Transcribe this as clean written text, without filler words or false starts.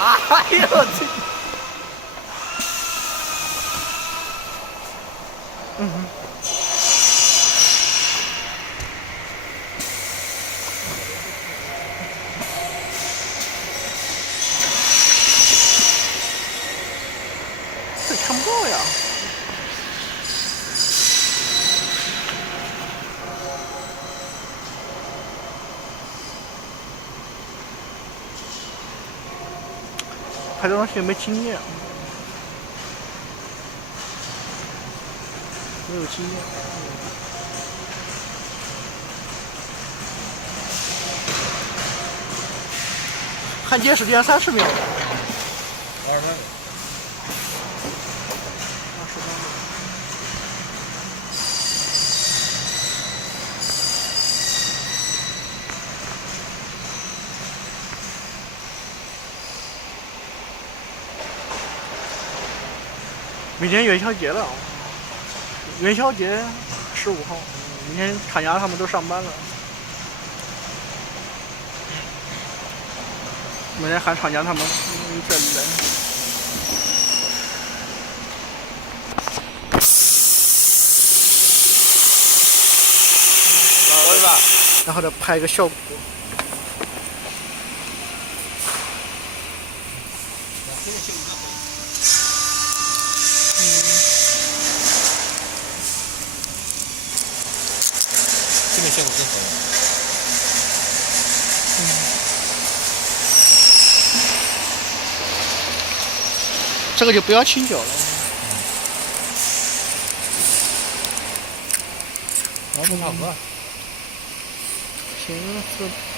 哎呦我去！这看不到呀。拍这东西没经验，没有经验。焊接时间30秒。23秒。明天元宵节了，元宵节15号，明天厂家他们都上班了。明天喊厂家他们这里来。对吧？然后再拍个效果。这面效果更好。这个就不要清酒了。差不多。行，是。